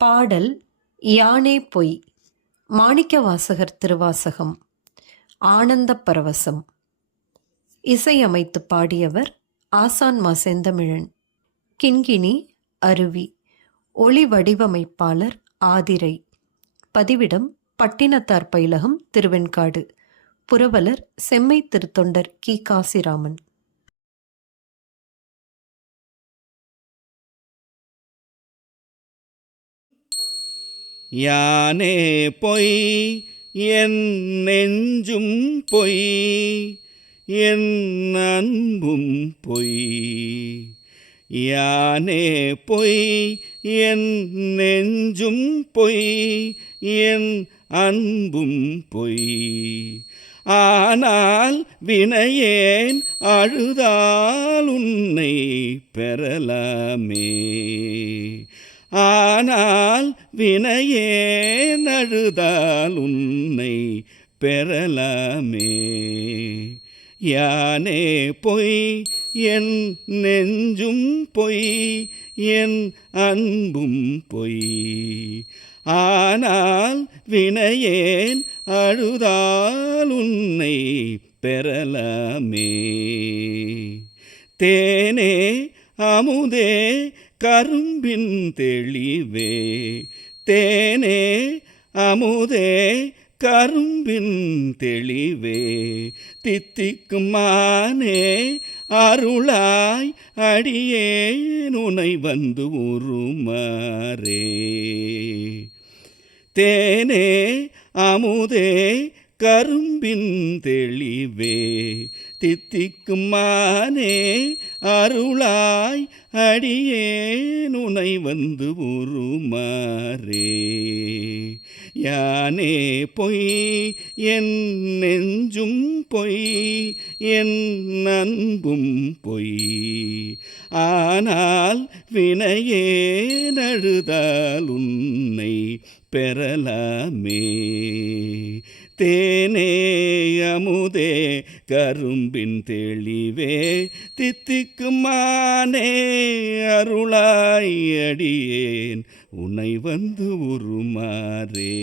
பாடல் யானே பொய். மாணிக்கவாசகர் திருவாசகம். ஆனந்த பரவசம். இசையமைத்து பாடியவர் ஆசான் மா. செந்தமிழன். கிண்கிணி அருவி. ஒளி வடிவமைப்பாளர் ஆதிரை. பதிவிடம் பட்டினத்தார் பயிலகம், திருவெண்காடு. புரவலர் செம்மை திருத்தொண்டர் கி. காசிராமன். யானே பொய் என் நெஞ்சும் பொய், என் அன்பும் பொய். யானே பொய் என் நெஞ்சும் பொய், என் அன்பும் பொய். ஆனால் வினையேன் அழுதால் உன்னை பெறலாமே. ஆனால் வினையேன் அழுதால் உன்னை பெறலாமே. யானே பொய் என் நெஞ்சும் பொய், என் அன்பும் பொய். ஆனால் வினையேன் அழுதால் உன்னை பெறலாமே. தேனே அமுதே கரும்பின் தெளிவே, தேனே அமுதே கரும்பின் தெளிவே. தித்திக்கும் மானே அருளாய் அடியேன் உனை வந்து உருமாறே. தேனே அமுதே கரும்பின் தெளிவே, தித்திக்கும் மானே அருளாய் அடியேன் உனை வந்து உருமாறே. யானே பொய் என் நெஞ்சும் பொய், என் அன்பும் பொய். ஆனால் வினையேன் அழுதால் உன்னை பெறலாமே. தேனே அமுதே கரும்பின் தெளிவே, தித்திக்கும் மானே அருளாய் அடியேன் உன்னை வந்து உருமாறே.